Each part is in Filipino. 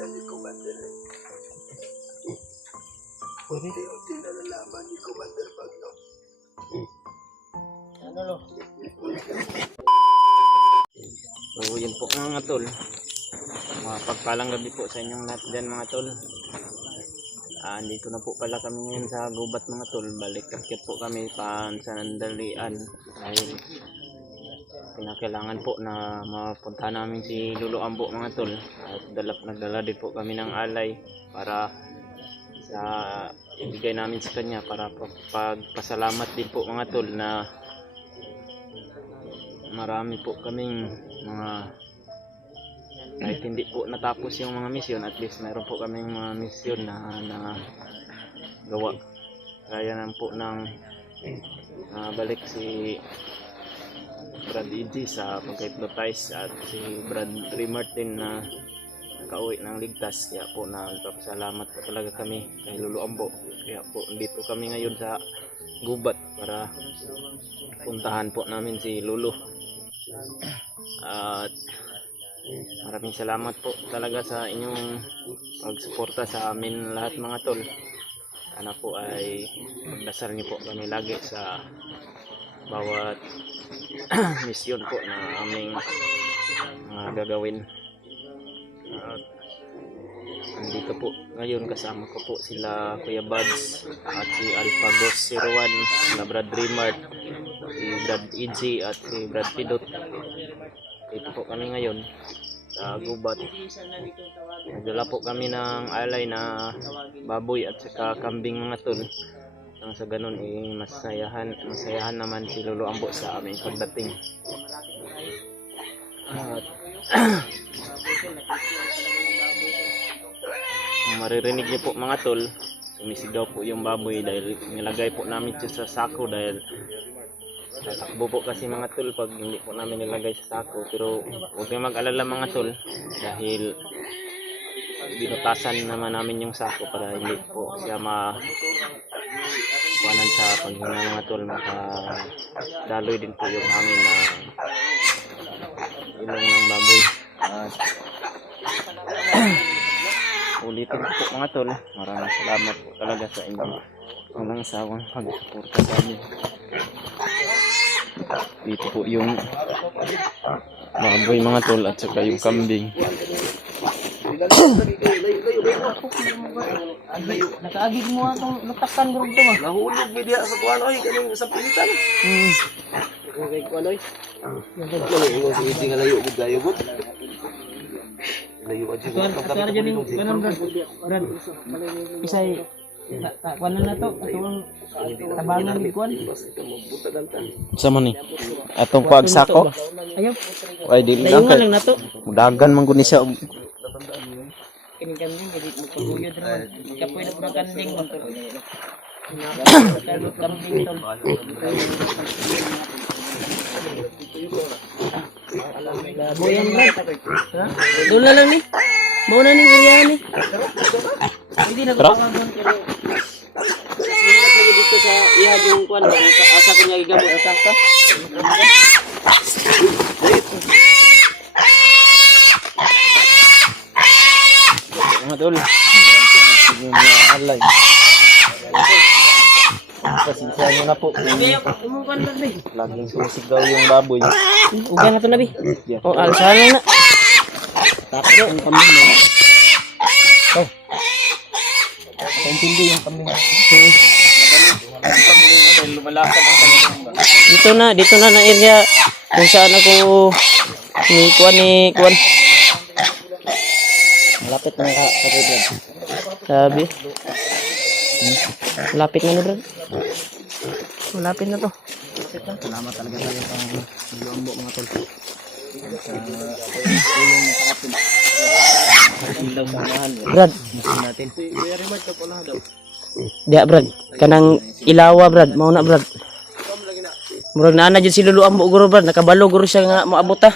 yan ni Commander. Unti-unti na nalaman ni Commander Bagno. Ano lo? So yun po mga tol. Pagpalang gabi po sa inyong lahat dyan mga tol. Andito na po pala kami ngayon sa gubat mga tol. Balik akit po kami sa Nandalian. Dahil pinakailangan po na mapunta namin si Lolo Ambo mga tol. At nagdala din po kami ng alay para sa ibigay namin sa kanya para pagpasalamat din po mga tol na marami po kaming mga kahit hindi po natapos yung mga misyon, at least meron po kaming mga misyon na gawa. Kaya naman po ng balik si Brad E.G. sa pagka-hypnotize at si Brad Martin na kauwi ng ligtas. Kaya po nagpapasalamat po talaga kami kay Lolo Ambo. Kaya po dito kami ngayon sa gubat para puntahan po namin si Lolo. At maraming salamat po talaga sa inyong pagsuporta sa amin lahat mga tol. Sana po ay pagdasal niyo po kami lagi sa bawat misyon po na aming gagawin. At nandito po ngayon kasama ko po sila Kuya Buds at si Alpha Ghost 01, sila Brad Rimart, si Brad E.G. at si Brad Pidot. Dito po kami ngayon sa gubat. Nagdala po kami ng alay na baboy at saka kambing mga tol. Nang sa ganun masayahan naman si Lolo Ambo sa aming pagdating. At maririnig niyo po mga tol, sumisigaw po yung baboy dahil nilagay po namin siya sa sako dahil tatakbo po kasi mga tol pag hindi po namin nilagay sa sako. Pero huwag kayong mag-alala mga tol dahil binutasan naman namin yung sako para hindi po siya kuwanan sa paghinga mga tol. Makadaloy din po yung hangin na ilong ng baboy. At ulitin po mga tol, maraming salamat po talaga sa inyong walang sawang pag-suporta sa amin. Dito po yung baboy mga tol at saka yung kambing. Nakaagig mo atong lutakan bro to ba? Nahulog mi diha sa kuan oy kaning sa pilitan. Kay kuan oy. Yung si Iti nga layo gud gayo gud. Layo aja gud. Ato ra jud kanon bro. Brad. Isay kuan na to atong tabangan ni kuan. Sama ni atong pagsako. Ayaw. Ay dili Dayungan lang nato. Dagan man gud ni siya. Kini kambing jadi magpaguyod ra. Kapoy na pud kanding man to. Kambing to. Boyang Brad. Ha? Doon na lang ni. Mau na ning area ni. Hindi na ko pangabon pero sinat lagi dito sa iya yung kuan asa ko nga igabot asa ka. Mga tol, yung alay. Pasensya nyo na po. Imong kuan ba bi? Laging sumisigaw yung baboy. Ugan na to na bi. Oh, alsana na. Takbo ang kambing mo. Oh. Hindi yung kambing. Dito na na area kung saan ako ni kuan. Malapit na ka kapatid. Sabi. Malapit na bro. Malapit na to. Salamat talaga tayo pang Lolo mga tol. Sa tulong sa atin. Ilaw samahan. Brad. Natin. Kuya Rimart ka pala daw. Dia Brad. Kanang ilawa Brad. Mao na Brad. Murag naa na jud si Lolo Ambo guro Brad. Nakabalo guro siya nga moabot ta.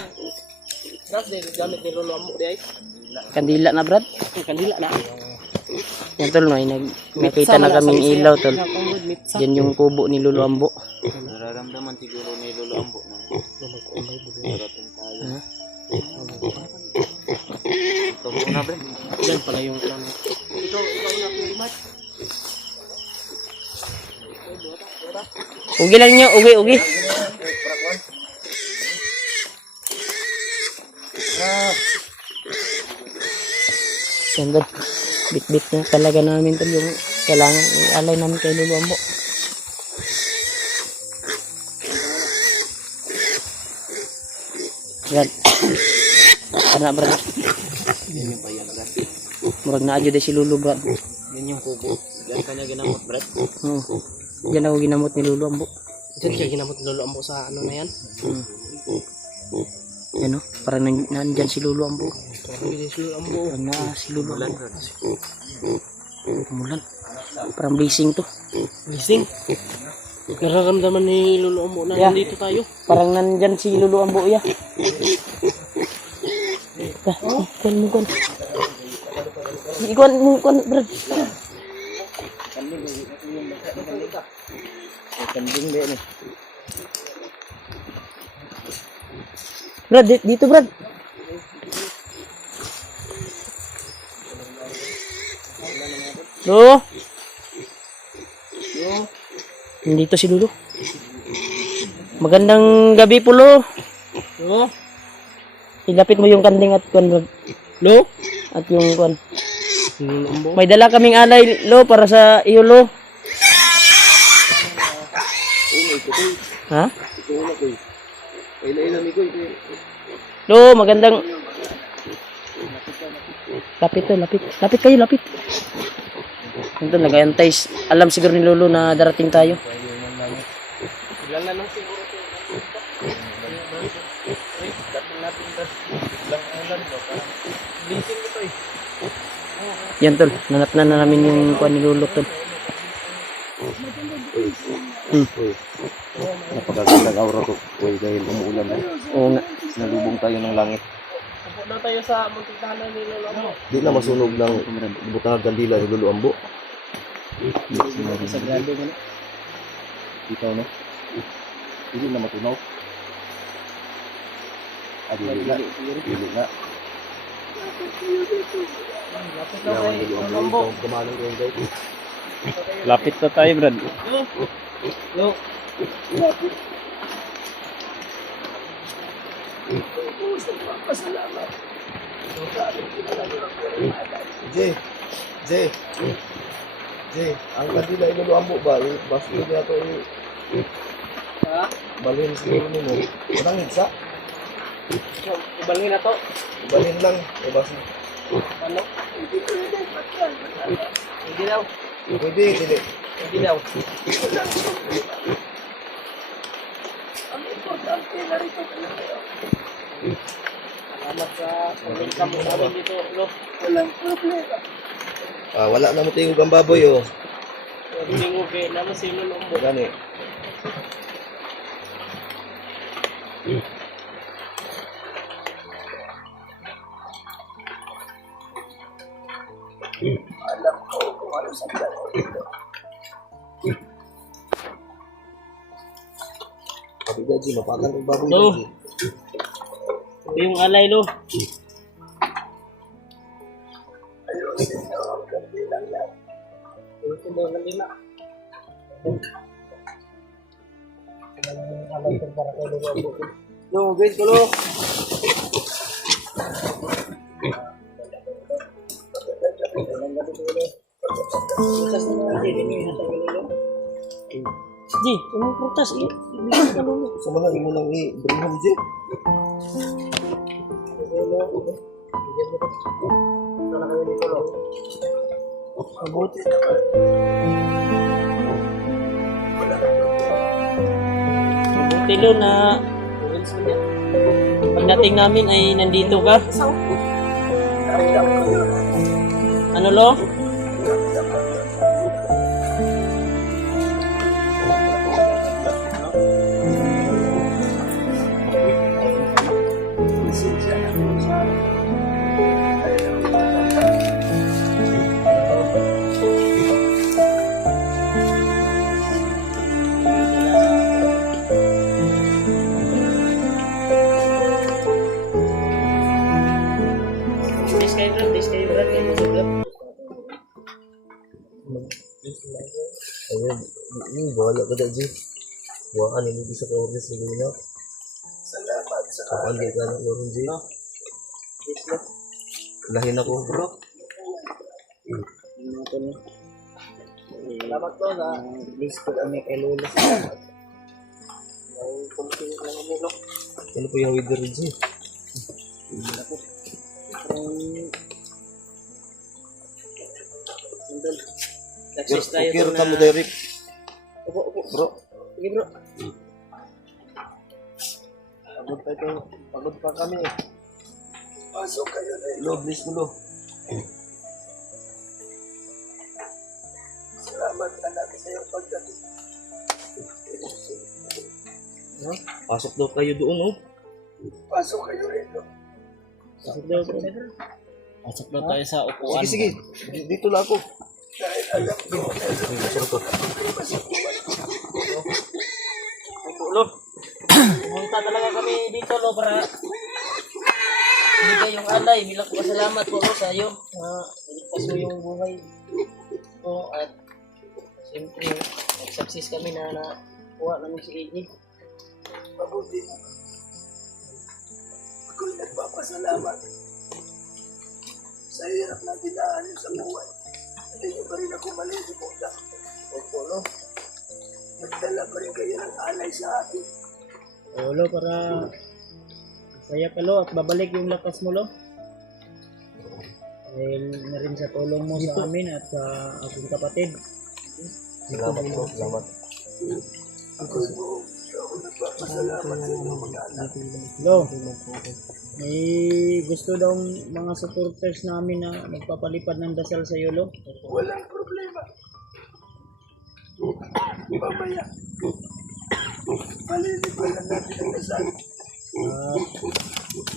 Gamit ni Lolo Ambo di ay. Kandila na Brad. Kandila na. Yan tol no, nakita na kaming ilaw tol. Yan yung kubo ni Lolo Ambo. Nararamdaman siguro ni Lolo Ambo na darating tayo. Ito muna, Brad. Yan pala yung ano. Ikaw na pulimat. Ugi lang nyo, ugi. Yan doon. Bit-bit na talaga namin tol yung kailangan i-alay namin kay Lolo Ambo. Yan. Ano brad? Yan yung payan, brad. Murag na adyo si Lolo brad. Yan yung kubo. Yan kanya ginamot, brad. Yan ako ginamot ni Lolo Ambo. Diyan siya ginamot ni Lolo Ambo sa ano na yan. Yan o, parang nandyan si Lolo Ambo. Parang si Lolo Ambo. Parang na si Lolo Ambo. Mulan. Parang blessing to. Gising. Nararamdaman ni Lolo Ambo na nandito tayo. Parang nandyan si Lolo Ambo ya. Kuan mo. Ikuan mo, brad. Kambing din eh. Brad, dito brad. Lo. Nandito si Lolo. Magandang gabi po, Lo. Lo. Ilapit mo yung kanding at kuan, brad. Lo. At yung kuan. Lolo Ambo. May dala kaming alay, Lo, para sa iyo, Lo. Ha? Lo, magandang... Lapit to, lapit. Lapit kayo, lapit. Ito, nag-aantay. Alam siguro ni Lolo na darating tayo. Ilan na lang siguro ito. Yan, tol. Nanap na namin yung kuha ni Lolo, tol. Napakagandang aura ko. Uy, dahil umuulan na. Oo nga. Nalubong tayo ng langit. Upo na tayo sa munting tahanan ni Lolo Ambo. Di na masunog ng butang kandila ni Lolo Ambo. Sagrado mo na. Dito na. Hindi na matunaw. Dili na. Dili na. Lapit na kay Lolo Ambo. Gumanong ko yung guys. Lapit na tayo, Brad. Lo. Ang kandila ni Lolo Ambo ba? Basta na ito Ha? balhin siguro mo. Walang higsa. Ibalhin na to. Balhin lang. Basta. Ano? Hindi daw. Pwede, dili. Hindi daw. Salamat sa welcome mo namin dito, Lo. Wala na mo tingog ang baboy, oh. Hindi mo kay naman si Lolo Ambo. Gani. Sabi Gaji, mapakan ang baboy. Lo. Gaji. Ito yung alay, Lo. Lo, wait ko, Lo. Ji, yung prutas eh. Sa mga imo nang i-bringham, Gaji. Mabuti. Mabuti Lo na pagdating namin ay nandito ka. Ano Lo? Yes, kayo Lo. mag-alis kayo, Brad. Kayo mag-ugat. Ayun, bahala ka na, G. Buwakan, hindi sa ka-order sa gina. Salamat sa kapagay ka ng Loron, G. Yes, bro. Lahin ako, bro. Ano ito, no? Salamat po sa list ko kami kay Lolo. May kumsing lang kami, Lolo. Ano po yung hawid rin, G? Nagsis tayo Okay, to ka mo, na... Derek. Upo. Bro. Sige, bro. Pagod pa kami eh. Pasok kayo na eh. Lo, please mo, Lo. Salamat anak sa iyong pagdating. Pasok daw kayo doon, oh. Pasok kayo rito. Pasok daw, bro. Pasok daw tayo sa upuan. Sige. Dito lang ako. Dahil alam ko. Lo. Pumunta talaga kami dito, Lo, para ibigay yung alay. Bilang pasalamat po, Lo, sa iyo. Iligtas mo yung buhay ko at siyempre, nag-success kami na nakuha namin si AJ. Mabuti. Ako'y nagpapasalamat sa hirap na dinaanin sa buhay. Hindi niyo pa rin ako malilimutan. Opo, Lo. Nagdala pa rin kayo ng alay sa akin. O, Lo, para masaya ka, Lo, at babalik yung lakas mo, Lo. Dahil na rin sa tulong mo sa amin at sa aking kapatid. Salamat po, salamat. Ako'y buong ako nagpapasalamat sa inyo mga anak. Lo, may gusto daw mga supporters namin na magpapalipad ng dasal sa iyo, Lo. Walang problema. Mamaya. Palilipalan natin ang dasal.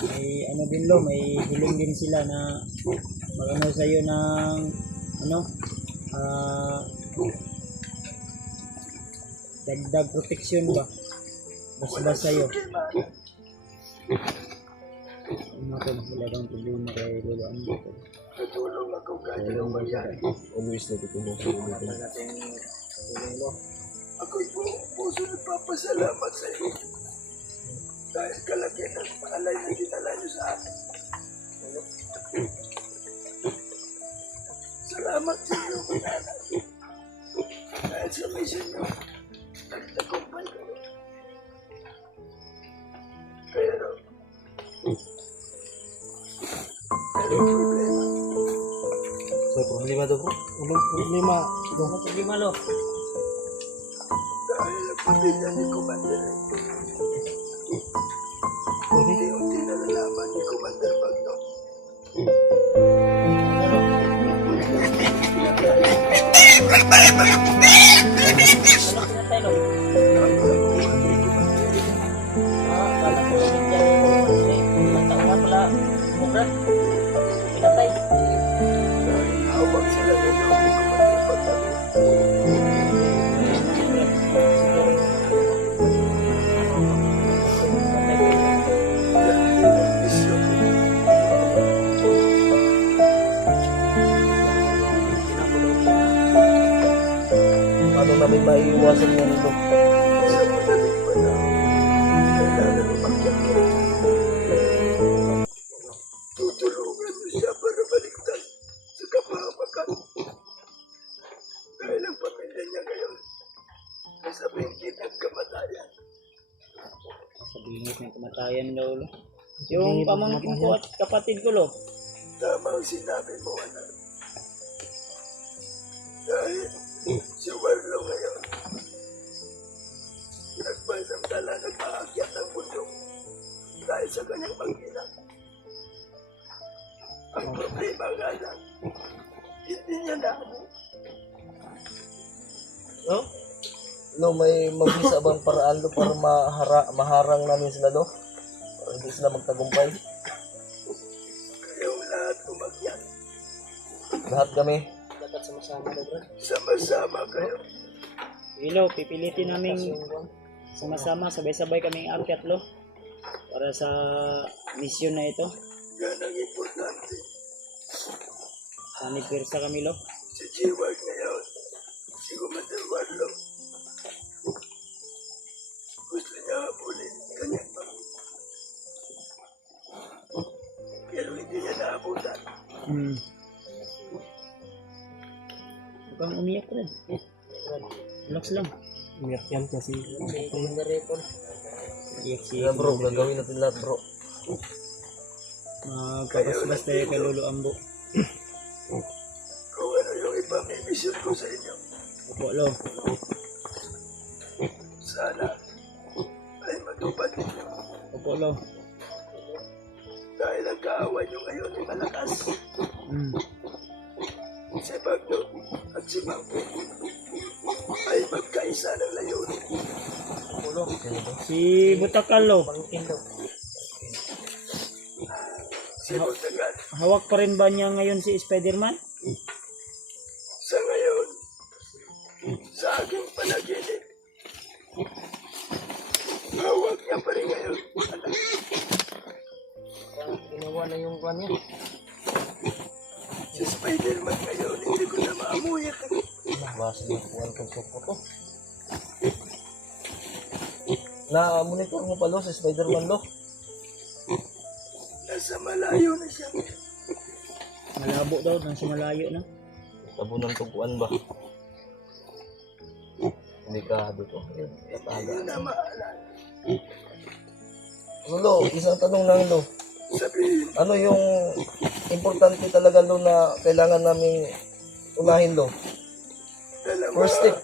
May ano din, Lo, may hiling din sila na magano sa iyo ng ano, dagdag protection ba? Basta sa iyo. Ano ko, wala bang problema kay Lolo ang dito. Tutulong ako kahit anong mangyari. Always natutulong sa mga natin. Ako'y buong puso nagpapasalamat sa iyo. Dahil kalaki ng alay na dinala niyo sa akin. Salamat sa iyo, mga anak. Dahil sa mission niyo, nagtagumpay kayo. Pero, problema. May problema daw po? Walang problema. Ano problema, Lo? Dahil ang pamilya ni Commander unti-unti na nalaman ni Commander Bagnon. Dahil hawak sila ng loob ni Commander Bagnon. Paano namin maiiwasan yan ito? Sa madaling panahon, kailangan umakyat ko. Tutulungan mo siya para baliktad sa kapahamakan. Dahil ang pamilya niya ngayon, nasa bingkit ng kamatayan. Sa bingit ng kamatayan, Lo. Yung pamangkin ko at kapatid ko, Lo. Tama ang sinabi mo, anak. Dahil si Warlo ngayon, nagpasamtala nagpaakyat ng bundok dahil sa kanyang panghinang. Ang problema nga lang, hindi niya naamo. No? No, may mabisa bang paraan do para maharang namin sila do? Para hindi sila magtagumpay? Kayong lahat umakyat. Lahat kami? Dapat sama-sama, Lo, bro. Sama-sama kayo. Lo, pipilitin namin sama-sama, sabay-sabay kaming akyat, Lo. Para sa mission na ito. Yan ang importante. Kami pirsa kami lo. Si Jiwag ngayon, si Commander Warlock. Gusto niya habulin kanyang mga. Pero hindi niya naabutan. Huwag kang umiyak rin. Relax lang. Umiyak yan kasi. Iyak si Kaya bro, gagawin natin lahat bro. magpapasbas tayo kay Lolo Ambo. Kung ano yung ipamibisyon ko sa inyo, Opo, Lo. sana ay matupad ninyo. Opo, Lo. Dahil ang kaaway nyo ngayon ay malakas. Si Bagno at si Mangko ay magkaisa ng layunin. Si Butakal, Lo. Si Butagan, Hawak pa rin ba niya ngayon si Spider-Man? sa ngayon, sa aking panaginip, hawak niya pa rin ngayon. Ginawa na yung kwan niya. Si Spider-Man ngayon, hindi ko na maamuyan. Basta na kuhan kong sopo to. Na-monitor mo pa lo sa Spider-Man lo. Nasa malayo na siya. Malabo daw, nasa malayo na. Tabo ng tuguan ba? Hindi ka dito. Hindi nyo na maalala. Ano lo, isang tanong lang lo. Sabihin, Ano yung importante talaga lo na kailangan naming unahin lo? dalawa First step.